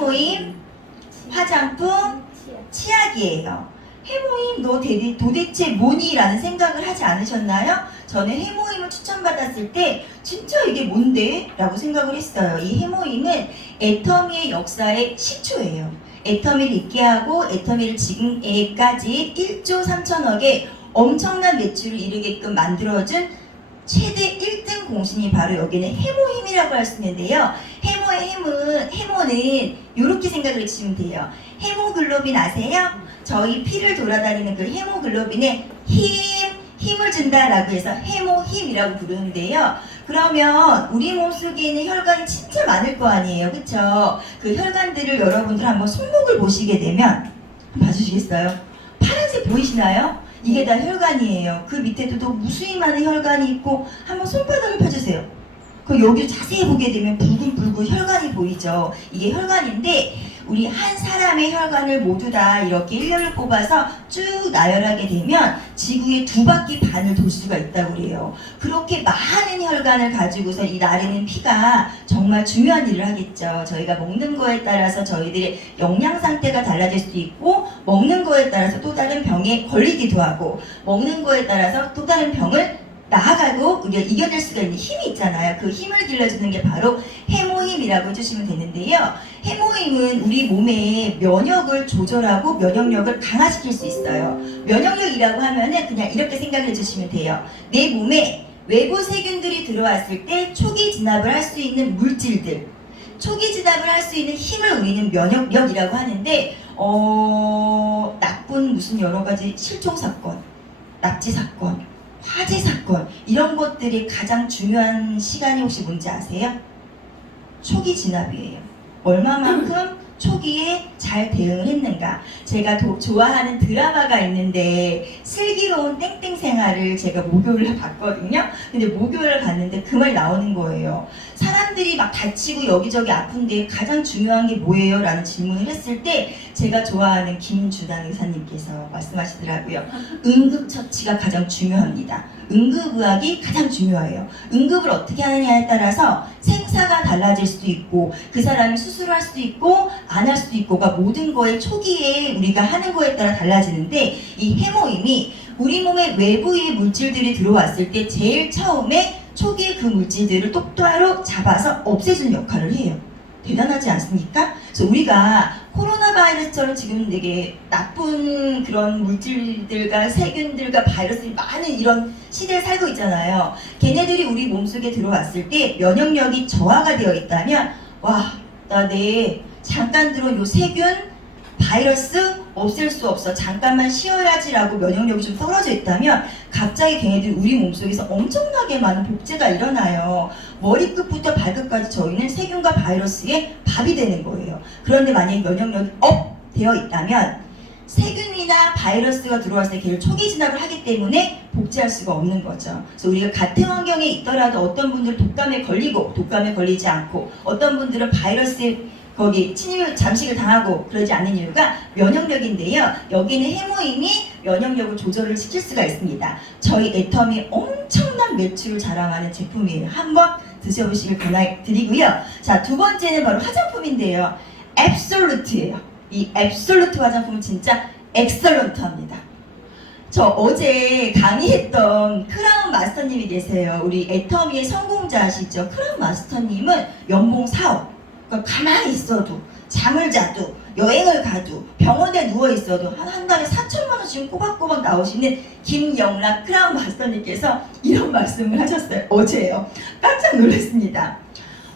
해모임, 화장품, 치약이에요. 해모임 너 도대체 뭐니? 라는 생각을 하지 않으셨나요? 저는 해모임을 추천받았을 때 진짜 이게 뭔데? 라고 생각을 했어요. 이 해모임은 애터미의 역사의 시초예요. 애터미를 있게 하고 애터미를 지금까지 1조 3천억의 엄청난 매출을 이루게끔 만들어준 최대 1등 공신이 바로 여기는 해모힘이라고 할 수 있는데요. 해모는 이렇게 생각을 해주시면 돼요. 해모글로빈 아세요? 저희 피를 돌아다니는 그 해모글로빈에 힘을 준다라고 해서 해모힘이라고 부르는데요. 그러면 우리 몸속에 있는 혈관이 진짜 많을 거 아니에요. 그쵸? 그 혈관들을 여러분들 한번 손목을 보시게 되면 봐주시겠어요? 파란색 보이시나요? 이게 다 혈관이에요. 그 밑에도 또 무수히 많은 혈관이 있고 한번 손바닥을 펴주세요. 그 여기 자세히 보게 되면 붉은 혈관이 보이죠. 이게 혈관인데 우리 한 사람의 혈관을 모두 다 이렇게 일렬로 꼽아서 쭉 나열하게 되면 지구의 2바퀴 반을 돌 수가 있다고 그래요. 그렇게 많은 혈관을 가지고서 이 나르는 피가 정말 중요한 일을 하겠죠. 저희가 먹는 거에 따라서 저희들의 영양 상태가 달라질 수도 있고 먹는 거에 따라서 또 다른 병에 걸리기도 하고 먹는 거에 따라서 또 다른 병을 나아가고 우리가 이겨낼 수가 있는 힘이 있잖아요. 그 힘을 길러주는 게 바로 해모힘이라고 해주시면 되는데요. 해모힘은 우리 몸의 면역을 조절하고 면역력을 강화시킬 수 있어요. 면역력이라고 하면은 그냥 이렇게 생각해 주시면 돼요. 내 몸에 외부 세균들이 들어왔을 때 초기 진압을 할 수 있는 물질들, 초기 진압을 할 수 있는 힘을 우리는 면역력이라고 하는데 나쁜 무슨 여러 가지 실종 사건, 납치 사건, 화재 사건 이런 것들이 가장 중요한 시간이 혹시 뭔지 아세요? 초기 진압이에요. 얼마만큼 초기에 잘 대응을 했는가. 제가 좋아하는 드라마가 있는데 슬기로운 땡땡 생활을 제가 목요일에 봤거든요. 근데 목요일을 봤는데 그 말 나오는 거예요. 사람들이 막 다치고 여기저기 아픈데 가장 중요한 게 뭐예요? 라는 질문을 했을 때 제가 좋아하는 김준환 의사님께서 말씀하시더라고요. 응급처치가 가장 중요합니다. 응급의학이 가장 중요해요. 응급을 어떻게 하느냐에 따라서 생사가 달라질 수도 있고 그 사람이 수술할 수도 있고 안 할 수도 있고가 모든 거에 초기에 우리가 하는 거에 따라 달라지는데 이 해모임이 우리 몸의 외부의 물질들이 들어왔을 때 제일 처음에 초기에 그 물질들을 똑바로 잡아서 없애주는 역할을 해요. 대단하지 않습니까? 그래서 우리가 코로나 바이러스처럼 지금 되게 나쁜 그런 물질들과 세균들과 바이러스들이 많은 이런 시대에 살고 있잖아요. 걔네들이 우리 몸속에 들어왔을 때 면역력이 저하가 되어 있다면 와, 나 내 잠깐 들어온 요 세균, 바이러스 없앨 수 없어. 잠깐만 쉬어야지라고 면역력이 좀 떨어져 있다면 갑자기 걔네들이 우리 몸속에서 엄청나게 많은 복제가 일어나요. 머리끝부터 발끝까지 저희는 세균과 바이러스의 밥이 되는 거예요. 그런데 만약에 면역력이 업 되어 있다면 세균이나 바이러스가 들어왔을 때 걔를 초기 진압을 하기 때문에 복제할 수가 없는 거죠. 그래서 우리가 같은 환경에 있더라도 어떤 분들은 독감에 걸리고 독감에 걸리지 않고 어떤 분들은 바이러스에 거기 침입 잠식을 당하고 그러지 않는 이유가 면역력인데요. 여기는 해모임이 면역력을 조절을 시킬 수가 있습니다. 저희 애터미 엄청난 매출을 자랑하는 제품이에요. 한번 드셔보시길 권해드리고요. 자, 두 번째는 바로 화장품인데요. 앱솔루트예요. 이 앱솔루트 화장품은 진짜 엑설런트합니다. 저 어제 강의했던 크라운 마스터님이 계세요. 우리 애터미의 성공자시죠. 크라운 마스터님은 연봉 4억. 가만히 있어도 잠을 자도 여행을 가도 병원에 누워있어도 한 달에 4천만 원씩 꼬박꼬박 나오시는 김영락 크라운 마스터님께서 이런 말씀을 하셨어요. 어제요. 깜짝 놀랐습니다.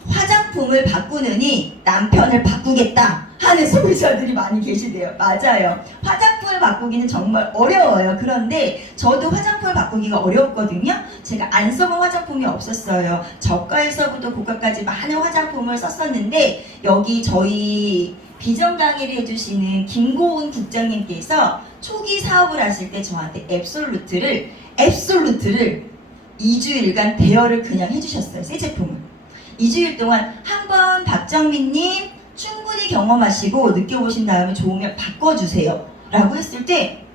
화장품을 바꾸느니 남편을 바꾸겠다 하는 소비자들이 많이 계시대요. 맞아요. 화장품을 바꾸기는 정말 어려워요. 그런데 저도 화장품을 바꾸기가 어려웠거든요. 제가 안 써본 화장품이 없었어요. 저가에서부터 고가까지 많은 화장품을 썼었는데 여기 저희 비전 강의를 해주시는 김고은 국장님께서 초기 사업을 하실 때 저한테 앱솔루트를 2주일간 대여를 그냥 해주셨어요. 새 제품을. 2주일 동안 한번 박정민님 충분히 경험하시고 느껴보신 다음에 좋으면 바꿔주세요 라고 했을 때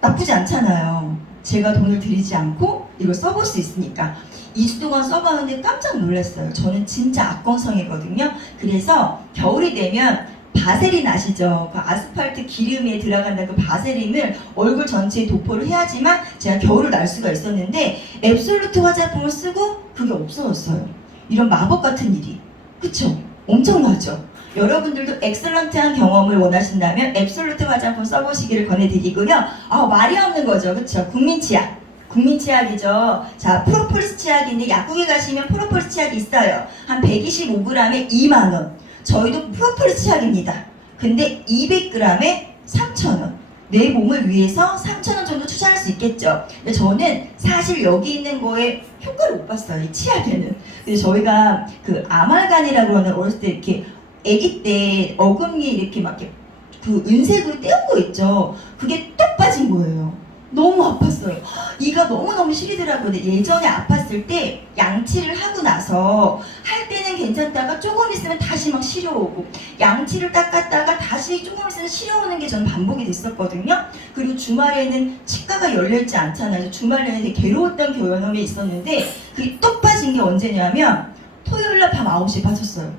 나쁘지 않잖아요. 제가 돈을 들이지 않고 이걸 써볼 수 있으니까 2주 동안 써봤는데 깜짝 놀랐어요. 저는 진짜 악건성이거든요. 그래서 겨울이 되면 바세린 아시죠? 그 아스팔트 기름에 들어간다 그 바세린을 얼굴 전체에 도포를 해야지만 제가 겨울을 날 수가 있었는데 앱솔루트 화장품을 쓰고 그게 없어졌어요. 이런 마법 같은 일이. 그쵸? 엄청나죠? 여러분들도 엑설런트한 경험을 원하신다면 앱솔루트 화장품 써보시기를 권해드리고요. 말이 없는 거죠. 그쵸? 국민 치약. 국민 치약이죠. 자, 프로폴리스 치약인데 약국에 가시면 프로폴리스 치약이 있어요. 한 125g에 2만원. 저희도 프로폴리스 치약입니다. 근데 200g에 3,000원. 내 몸을 위해서 3,000원 정도 투자할 수 있겠죠. 근데 저는 사실 여기 있는 거에 효과를 못 봤어요. 이 치약에는. 그래서 저희가 그 아말간이라고 하는 어렸을 때 이렇게 아기 때 어금니에 이렇게 막 이렇게 그 은색으로 떼운 거 있죠. 그게 똑 빠진 거예요. 너무 아팠어요. 이가 너무너무 시리더라고요. 예전에 아팠을 때 양치를 하고 나서 할 때는 괜찮다가 조금 있으면 다시 막 시려오고 양치를 닦았다가 다시 조금 있으면 시려오는 게 저는 반복이 됐었거든요. 그리고 주말에는 치과가 열려있지 않잖아요. 주말에는 되게 괴로웠던 경험이 있었는데 그게 똑 빠진 게 언제냐면 토요일날 밤 9시에 빠졌어요.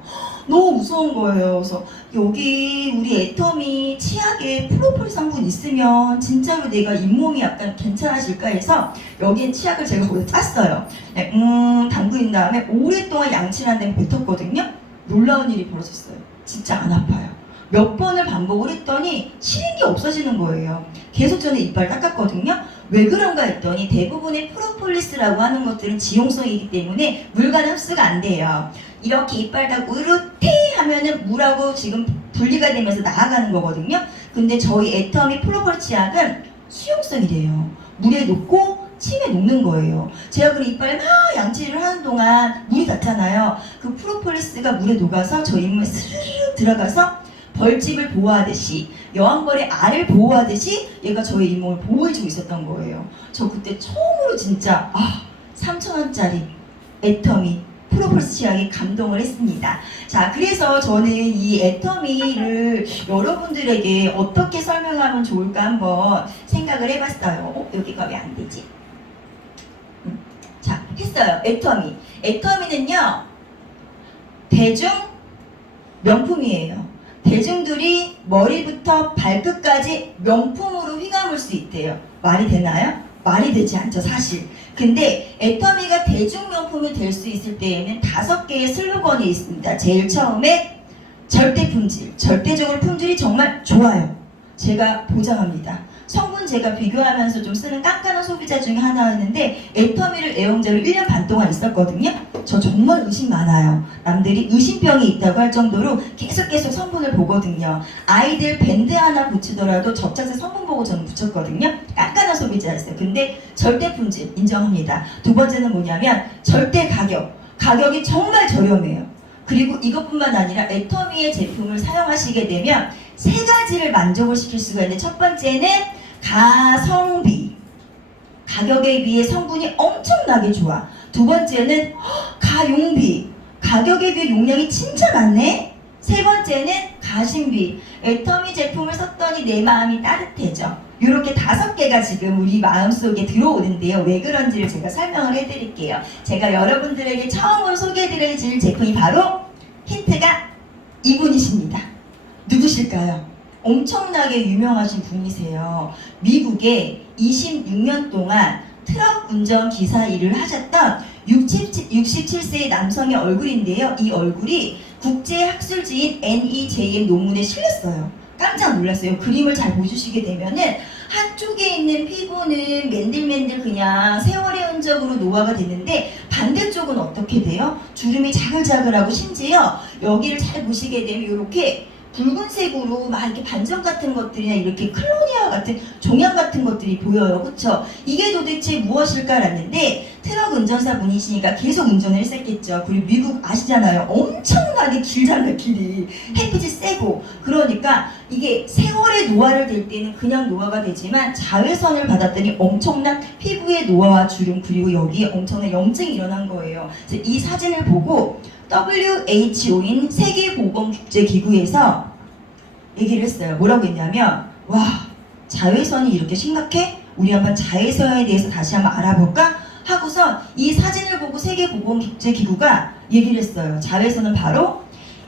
너무 무서운 거예요. 그래서 여기 우리 애터미 치약에 프로폴 성분 있으면 진짜로 내가 잇몸이 약간 괜찮아질까 해서 여기에 치약을 제가 거기다 짰어요. 네, 담그인 다음에 오랫동안 양치를 한 다음에 뱉었거든요. 놀라운 일이 벌어졌어요. 진짜 안 아파요. 몇 번을 반복을 했더니 시린 게 없어지는 거예요. 계속 저는 이빨 닦았거든요. 왜 그런가 했더니 대부분의 프로폴리스라고 하는 것들은 지용성이기 때문에 물과는 흡수가 안 돼요. 이렇게 이빨 닦고 으르테 하면은 물하고 지금 분리가 되면서 나아가는 거거든요. 근데 저희 애터미 프로폴 치약은 수용성이래요. 물에 놓고 침에 녹는 거예요. 제가 그 이빨 막 양치를 하는 동안 물이 닿잖아요. 그 프로폴리스가 물에 녹아서 저희 잇몸에 스르르 들어가서 벌집을 보호하듯이 여왕벌의 알을 보호하듯이 얘가 저의 잇몸을 보호해주고 있었던 거예요. 저 그때 처음으로 진짜 3,000원짜리 애터미 프로폴리스 치약에 감동을 했습니다. 자, 그래서 저는 이 애터미를 여러분들에게 어떻게 설명하면 좋을까 한번 생각을 해봤어요. 여기가 왜 안 되지? 자, 했어요. 애터미. 애터미는요, 대중 명품이에요. 대중들이 머리부터 발끝까지 명품으로 휘감을 수 있대요. 말이 되나요? 말이 되지 않죠, 사실. 근데 애터미가 대중명품이 될 수 있을 때에는 5개의 슬로건이 있습니다. 제일 처음에 절대 품질. 절대적으로 품질이 정말 좋아요. 제가 보장합니다. 성분 제가 비교하면서 좀 쓰는 깐깐한 소비자 중에 하나였는데 애터미를 애용자로 1년 반 동안 있었거든요. 저 정말 의심 많아요. 남들이 의심병이 있다고 할 정도로 계속 성분을 보거든요. 아이들 밴드 하나 붙이더라도 접착제 성분 보고 저는 붙였거든요. 깐깐한 소비자였어요. 근데 절대 품질 인정합니다. 두 번째는 뭐냐면 절대 가격. 가격이 정말 저렴해요. 그리고 이것뿐만 아니라 애터미의 제품을 사용하시게 되면 3가지를 만족을 시킬 수가 있는데 첫 번째는 가성비. 가격에 비해 성분이 엄청나게 좋아. 두 번째는 가용비. 가격에 비해 용량이 진짜 많네. 세 번째는 가심비. 애터미 제품을 썼더니 내 마음이 따뜻해져. 이렇게 5개가 지금 우리 마음속에 들어오는데요. 왜 그런지를 제가 설명을 해드릴게요. 제가 여러분들에게 처음으로 소개해드릴 제품이 바로 힌트가 이분이십니다. 누구실까요? 엄청나게 유명하신 분이세요. 미국에 26년 동안 트럭 운전 기사 일을 하셨던 67세의 남성의 얼굴인데요. 이 얼굴이 국제학술지인 NEJM 논문에 실렸어요. 깜짝 놀랐어요. 그림을 잘 보여주시게 되면은 한쪽에 있는 피부는 맨들맨들 그냥 세월의 흔적으로 노화가 됐는데 반대쪽은 어떻게 돼요? 주름이 자글자글하고 심지어 여기를 잘 보시게 되면 이렇게 붉은색으로 막 이렇게 반점 같은 것들이나 이렇게 클로니아 같은 종양 같은 것들이 보여요. 그쵸? 이게 도대체 무엇일까라는데 트럭 운전사 분이시니까 계속 운전을 했었겠죠. 그리고 미국 아시잖아요. 엄청나게 길잖아요. 길이. 햇빛이 세고. 그러니까 이게 세월의 노화를 될 때는 그냥 노화가 되지만 자외선을 받았더니 엄청난 피부의 노화와 주름 그리고 여기에 엄청난 염증이 일어난 거예요. 그래서 이 사진을 보고 WHO인 세계보건국제기구에서 얘기를 했어요. 뭐라고 했냐면 와 자외선이 이렇게 심각해? 우리 한번 자외선에 대해서 다시 한번 알아볼까? 하고서 이 사진을 보고 세계보건국제기구가 얘기를 했어요. 자외선은 바로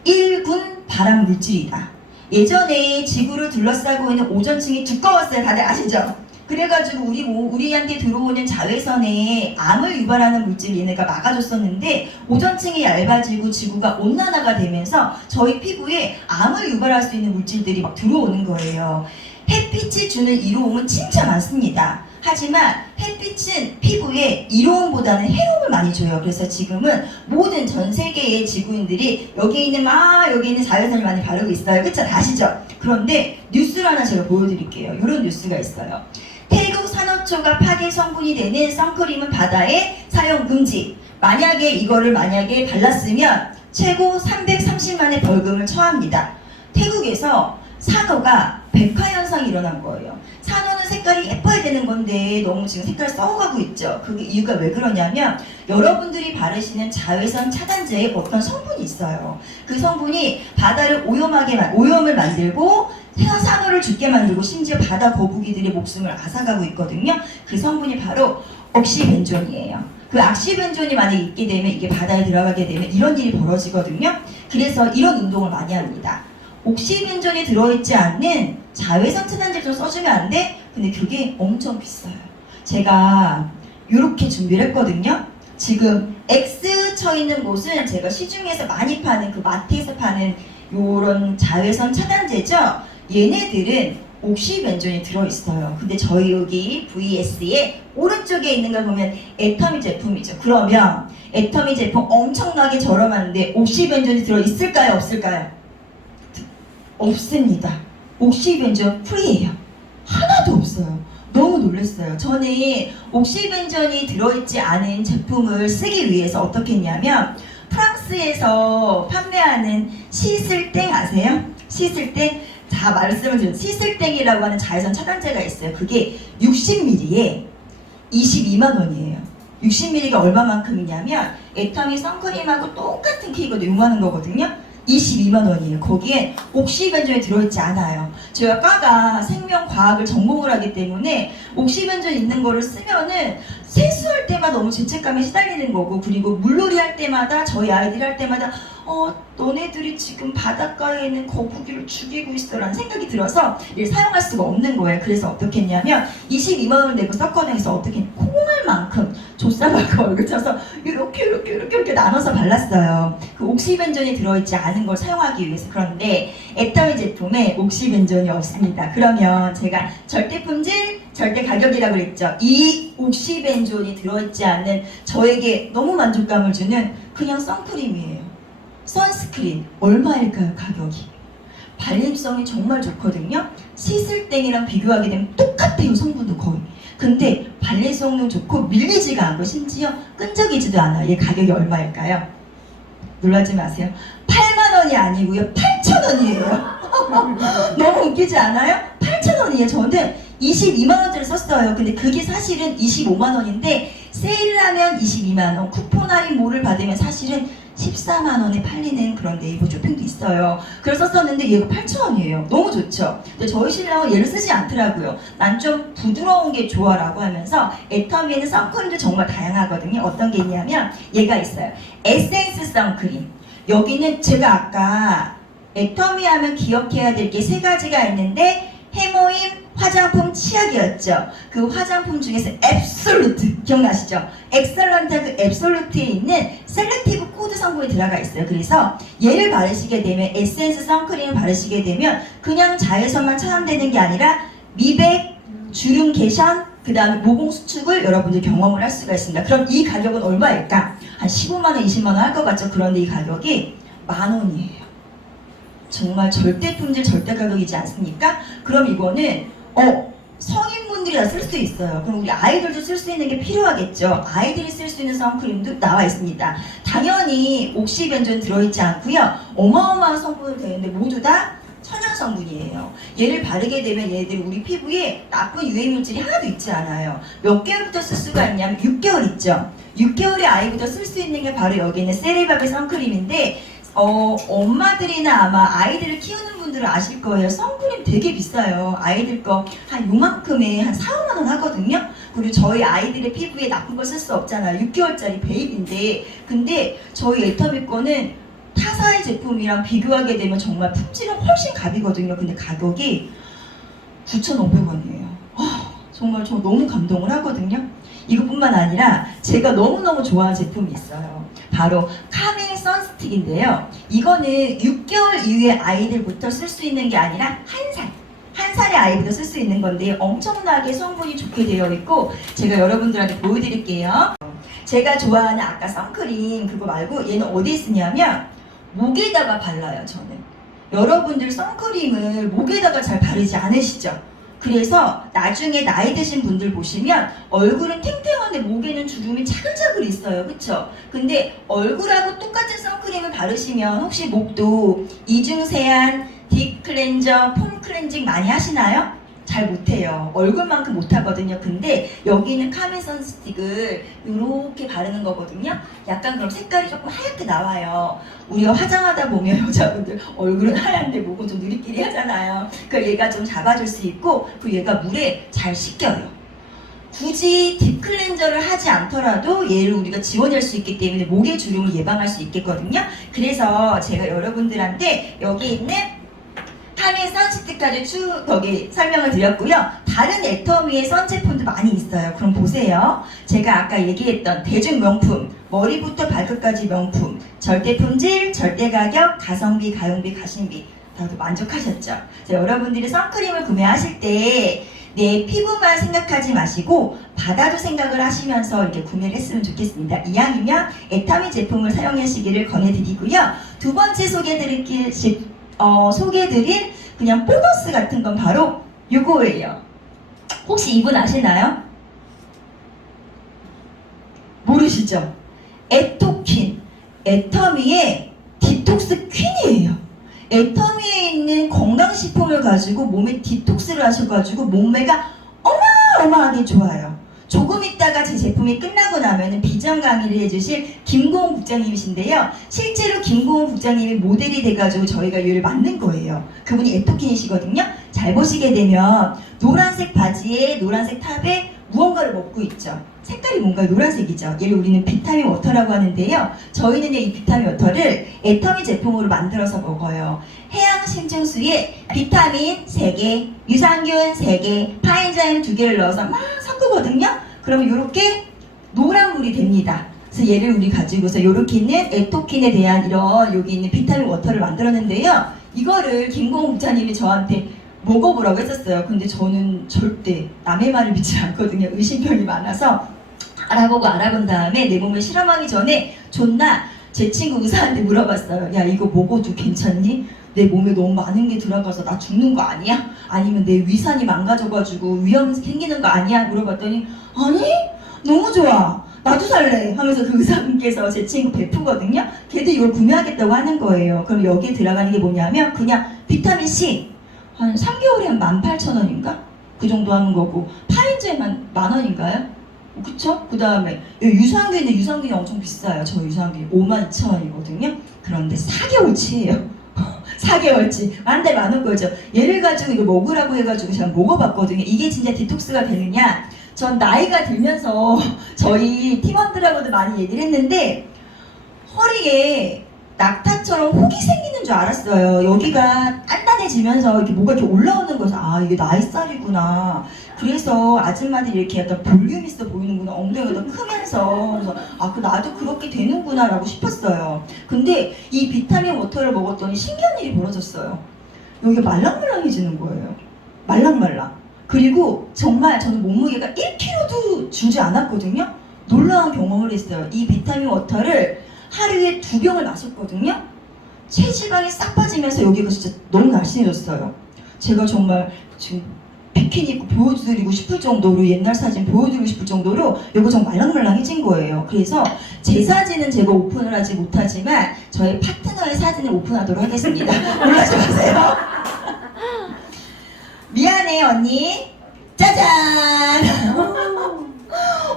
1군 발암물질이다. 예전에 지구를 둘러싸고 있는 오존층이 두꺼웠어요. 다들 아시죠? 그래가지고 우리한테 들어오는 자외선에 암을 유발하는 물질 얘네가 막아줬었는데 오존층이 얇아지고 지구가 온난화가 되면서 저희 피부에 암을 유발할 수 있는 물질들이 막 들어오는 거예요. 햇빛이 주는 이로움은 진짜 많습니다. 하지만 햇빛은 피부에 이로움보다는 해로움을 많이 줘요. 그래서 지금은 모든 전 세계의 지구인들이 여기 있는 자외선을 많이 바르고 있어요. 그쵸? 아시죠? 그런데 뉴스를 하나 제가 보여드릴게요. 이런 뉴스가 있어요. 태국 산호초가 파괴 성분이 되는 선크림은 바다에 사용 금지. 이거를 발랐으면 최고 330만의 벌금을 처합니다. 태국에서 산호가 백화현상이 일어난 거예요. 산호는 색깔이 예뻐야 되는 건데 너무 지금 색깔 썩어가고 있죠. 그게 이유가 왜 그러냐면 여러분들이 바르시는 자외선 차단제에 어떤 성분이 있어요. 그 성분이 바다를 오염을 만들고 산호를 죽게 만들고 심지어 바다 거북이들의 목숨을 앗아가고 있거든요. 그 성분이 바로 옥시벤존이에요. 그 옥시벤존이 만약에 있게 되면 이게 바다에 들어가게 되면 이런 일이 벌어지거든요. 그래서 이런 운동을 많이 합니다. 옥시벤존이 들어있지 않는 자외선 차단제 좀 써주면 안 돼? 근데 그게 엄청 비싸요. 제가 이렇게 준비를 했거든요. 지금 X 쳐 있는 곳은 제가 시중에서 많이 파는 그 마트에서 파는 요런 자외선 차단제죠. 얘네들은 옥시벤존이 들어있어요. 근데 저희 여기 VS에 오른쪽에 있는 걸 보면 애터미 제품이죠. 그러면 애터미 제품 엄청나게 저렴한데 옥시벤존이 들어있을까요? 없을까요? 없습니다. 옥시벤존 프리예요. 하나도 없어요. 너무 놀랐어요. 저는 옥시벤존이 들어있지 않은 제품을 쓰기 위해서 어떻게 했냐면 프랑스에서 판매하는 시슬땡 아세요? 시슬땡? 자, 말씀을 드려요. 시슬땡이라고 하는 자외선 차단제가 있어요. 그게 60ml에 22만 원이에요. 60ml가 얼마만큼이냐면 애터미 선크림하고 똑같은 키거든요. 요만한 거거든요. 22만 원이에요. 거기에 옥시벤존이 들어있지 않아요. 제가 과가 생명과학을 전공을 하기 때문에 옥시벤존 있는 거를 쓰면은 세수할 때마다 너무 죄책감에 시달리는 거고, 그리고 물놀이 할 때마다 저희 아이들이 할 때마다 너네들이 지금 바닷가에 있는 거북이를 죽이고 있어 라는 생각이 들어서 이걸 사용할 수가 없는 거예요. 그래서 어떻게 했냐면 22만 원을 내고 썼거든요. 어떻게 콩알만큼 조사만큼 얼굴 쳐서 이렇게 나눠서 발랐어요. 그 옥시벤존이 들어있지 않은 걸 사용하기 위해서. 그런데 애터미 제품에 옥시벤존이 없습니다. 그러면 제가 절대 품질, 절대 가격이라고 그랬죠. 이 옥시벤존이 들어있지 않는 저에게 너무 만족감을 주는 그냥 선크림이에요. 선스크린 얼마일까요? 가격이 발림성이 정말 좋거든요. 시슬땡이랑 비교하게 되면 똑같아요. 성분도 거의. 근데 발림성도 좋고 밀리지가 않고 심지어 끈적이지도 않아요. 얘 가격이 얼마일까요? 놀라지 마세요. 8만 원이 아니고요. 8천 원이에요. 너무 웃기지 않아요? 8천 원이에요. 저는 22만 원짜리 썼어요. 근데 그게 사실은 25만 원인데 세일을 하면 22만 원, 쿠폰 할인 모를 받으면 사실은 14만 원에 팔리는 그런 네이버 쇼핑도 있어요. 그래서 썼는데 얘가 8,000원이에요. 너무 좋죠. 근데 저희 신랑은 얘를 쓰지 않더라고요. 난 좀 부드러운 게 좋아 라고 하면서 애터미에는 선크림도 정말 다양하거든요. 어떤 게 있냐면 얘가 있어요. 에센스 선크림. 여기는 제가 아까 애터미 하면 기억해야 될 게 3가지가 있는데 해모임, 화장품, 치약이었죠. 그 화장품 중에서 앱솔루트 기억나시죠? 엑설런트 그 앱솔루트에 있는 셀렉티브 코드 성분이 들어가 있어요. 그래서 얘를 바르시게 되면 에센스 선크림을 바르시게 되면 그냥 자외선만 차단되는 게 아니라 미백, 주름 개선, 그 다음에 모공 수축을 여러분들 경험을 할 수가 있습니다. 그럼 이 가격은 얼마일까? 한 15만 원, 20만 원 할 것 같죠? 그런데 이 가격이 10,000원이에요. 정말 절대 품질, 절대 가격이지 않습니까? 그럼 이거는 성인분들이 다 쓸 수 있어요. 그럼 우리 아이들도 쓸 수 있는 게 필요하겠죠. 아이들이 쓸 수 있는 선크림도 나와 있습니다. 당연히 옥시벤존 들어있지 않고요. 어마어마한 성분으로 되어 있는데 모두 다 천연 성분이에요. 얘를 바르게 되면 얘들 우리 피부에 나쁜 유해물질이 하나도 있지 않아요. 몇 개월부터 쓸 수가 있냐면 6개월 있죠. 6개월의 아이부터 쓸 수 있는 게 바로 여기 있는 세리바베 선크림인데 엄마들이나 아마 아이들을 키우는 분들은 아실 거예요. 선크림 되게 비싸요. 아이들 거 한 요만큼에 한 4, 5만 원 하거든요. 그리고 저희 아이들의 피부에 나쁜 거 쓸 수 없잖아요. 6개월짜리 베이비인데. 근데 저희 애터미 거는 타사의 제품이랑 비교하게 되면 정말 품질은 훨씬 갑이거든요. 근데 가격이 9,500원이에요. 정말 저 너무 감동을 하거든요. 이것뿐만 아니라 제가 너무너무 좋아하는 제품이 있어요. 바로 카밍 선스틱인데요. 이거는 6개월 이후의 아이들부터 쓸 수 있는 게 아니라 한 살의 아이부터 쓸 수 있는 건데 엄청나게 성분이 좋게 되어 있고 제가 여러분들한테 보여드릴게요. 제가 좋아하는 아까 선크림 그거 말고 얘는 어디에 쓰냐면 목에다가 발라요. 저는 여러분들 선크림을 목에다가 잘 바르지 않으시죠? 그래서 나중에 나이 드신 분들 보시면 얼굴은 탱탱한데 목에는 주름이 차글차글 있어요. 그쵸? 근데 얼굴하고 똑같은 선크림을 바르시면 혹시 목도 이중세안, 딥 클렌저, 폼 클렌징 많이 하시나요? 잘 못해요. 얼굴만큼 못하거든요. 근데 여기는 카밍 선스틱을 이렇게 바르는 거거든요. 약간 그럼 색깔이 조금 하얗게 나와요. 우리가 화장하다 보면 여자분들 얼굴은 하얀데 목은 좀 누리끼리 하잖아요. 그러니까 얘가 좀 잡아줄 수 있고 그리고 얘가 물에 잘 씻겨요. 굳이 딥 클렌저를 하지 않더라도 얘를 우리가 지워낼 수 있기 때문에 목의 주름을 예방할 수 있겠거든요. 그래서 제가 여러분들한테 여기 있는 카밍 선스틱까지 쭉 거기 설명을 드렸고요. 다른 애터미의 선 제품도 많이 있어요. 그럼 보세요. 제가 아까 얘기했던 대중 명품, 머리부터 발끝까지 명품, 절대 품질, 절대 가격, 가성비, 가용비, 가심비 다들 만족하셨죠? 자, 여러분들이 선크림을 구매하실 때 내 피부만 생각하지 마시고 바다도 생각을 하시면서 이렇게 구매를 했으면 좋겠습니다. 이왕이면 애터미 제품을 사용하시기를 권해드리고요. 두 번째 소개해드린 그냥 보너스 같은 건 바로 요거예요. 혹시 이분 아시나요? 모르시죠? 애토퀸, 애터미의 디톡스 퀸이에요. 애터미에 있는 건강식품을 가지고 몸에 디톡스를 하셔가지고 몸매가 어마어마하게 좋아요. 조금 있다가 제 제품이 끝나고 나면은 비전 강의를 해주실 김고은 국장님이신데요. 실제로 김고은 국장님이 모델이 돼가지고 저희가 얘를 만든 거예요. 그분이 애토킨이시거든요. 잘 보시게 되면 노란색 바지에 노란색 탑에 무언가를 먹고 있죠. 색깔이 뭔가 노란색이죠. 얘를 우리는 비타민 워터라고 하는데요. 저희는 이 비타민 워터를 애터미 제품으로 만들어서 먹어요. 해양 생중수에 비타민 3개, 유산균 3개, 파인자임 2개를 넣어서 막 섞거든요. 그러면 이렇게 노란 물이 됩니다. 그래서 얘를 우리 가지고서 이렇게 있는 애토킨에 대한 이런 여기 있는 비타민 워터를 만들었는데요. 이거를 김고은 국장님이 저한테 먹어보라고 했었어요. 근데 저는 절대 남의 말을 믿지 않거든요. 의심병이 많아서 알아본 다음에 내 몸에 실험하기 전에 존나 제 친구 의사한테 물어봤어요. 야, 이거 먹어도 괜찮니? 내 몸에 너무 많은 게 들어가서 나 죽는 거 아니야? 아니면 내 위산이 망가져가지고 위험 생기는 거 아니야? 물어봤더니 아니? 너무 좋아. 나도 살래 하면서 그 의사분께서 제 친구 베프거든요. 걔도 이걸 구매하겠다고 하는 거예요. 그럼 여기에 들어가는 게 뭐냐면 그냥 비타민C 한 3개월에 한 18,000원인가? 그 정도 하는 거고 파인즈에만 10,000원인가요? 그쵸? 그 다음에 유산균인데 유산균이 엄청 비싸요. 저 유산균 52,000원이거든요. 그런데 4개월치예요. 4개월치 한 달 많은 거죠. 얘를 가지고 이거 먹으라고 해가지고 제가 먹어봤거든요. 이게 진짜 디톡스가 되느냐? 전 나이가 들면서 저희 팀원들하고도 많이 얘기를 했는데 허리에 낙타처럼 혹이 생기는 줄 알았어요. 여기가 단단해지면서 이렇게 뭐가 이렇게 올라오는 거죠. 아, 이게 나이살이구나. 그래서 아줌마들이 이렇게 약간 볼륨 있어 보이는구나. 엉덩이가 더 크면서. 그래서 아, 나도 그렇게 되는구나 라고 싶었어요. 근데 이 비타민 워터를 먹었더니 신기한 일이 벌어졌어요. 여기가 말랑말랑해지는 거예요. 말랑말랑. 그리고 정말 저는 몸무게가 1kg도 줄지 않았거든요. 놀라운 경험을 했어요. 이 비타민 워터를 하루에 2병을 마셨거든요. 체지방이 싹 빠지면서 여기가 진짜 너무 날씬해졌어요. 제가 정말 지금 비키니 입고 보여드리고 싶을 정도로 옛날 사진 보여드리고 싶을 정도로 여기가 정말 말랑말랑해진 거예요. 그래서 제 사진은 제가 오픈을 하지 못하지만 저희 파트너의 사진을 오픈하도록 하겠습니다. 놀라지 마세요. 미안해 언니. 짜잔.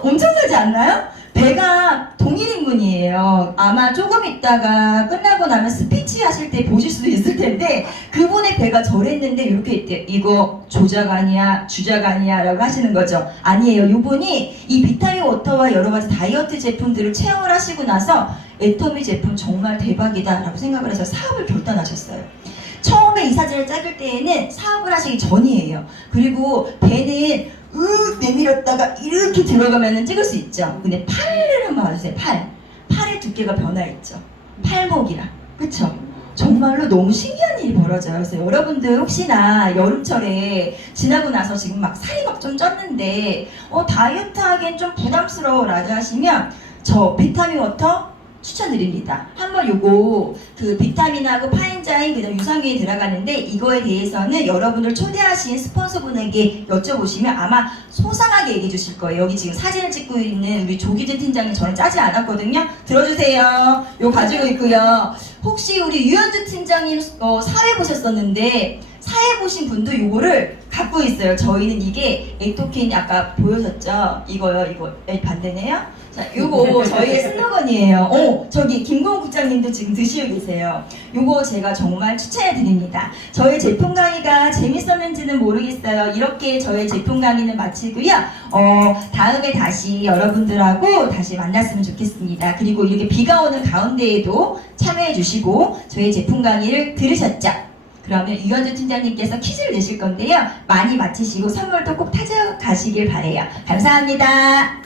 엄청나지 않나요? 배가 동일 인물이에요. 아마 조금 있다가 끝나고 나면 스피치 하실 때 보실 수도 있을 텐데 그분의 배가 저랬는데 이렇게 있대. 이거 조작 아니야, 주작 아니야 라고 하시는 거죠. 아니에요. 이분이 이 비타민 워터와 여러 가지 다이어트 제품들을 체험을 하시고 나서 애터미 제품 정말 대박이다 라고 생각을 해서 사업을 결단하셨어요. 처음에 이 사진을 찍을 때에는 사업을 하시기 전이에요. 그리고 배는 내밀었다가 이렇게 들어가면 찍을 수 있죠. 근데 팔을 한번 봐주세요. 팔의 두께가 변화했죠. 팔목이랑. 그쵸? 정말로 너무 신기한 일이 벌어져요. 그래서 여러분들 혹시나 여름철에 지나고 나서 지금 막 살이 막 좀 쪘는데 다이어트 하기엔 좀 부담스러워 라고 하시면 저 비타민 워터 추천드립니다. 한번 요거 그 비타민하고 파엔자임 그다음 유산균이 들어가는데 이거에 대해서는 여러분을 초대하신 스폰서분에게 여쭤보시면 아마 소상하게 얘기해 주실 거예요. 여기 지금 사진을 찍고 있는 우리 조기재 팀장님 저는 짜지 않았거든요. 들어주세요. 요 가지고 있고요. 혹시 우리 유현주 팀장님 사회 보셨었는데 사회 보신 분도 요거를 갖고 있어요. 저희는 이게 에토킨 아까 보여줬죠? 이거요. 이거 반대네요. 자, 요거 저희의 슬로건이에요. 저기 김고은 국장님도 지금 드시고 계세요. 요거 제가 정말 추천해 드립니다. 저희 제품 강의가 재밌었는지는 모르겠어요. 이렇게 저희 제품 강의는 마치고요. 다음에 다시 여러분들하고 다시 만났으면 좋겠습니다. 그리고 이렇게 비가 오는 가운데에도 참여해 주시고 저희 제품 강의를 들으셨죠? 그러면 유현주 팀장님께서 퀴즈를 내실 건데요. 많이 맞히시고 선물도 꼭 가져가시길 바래요. 감사합니다.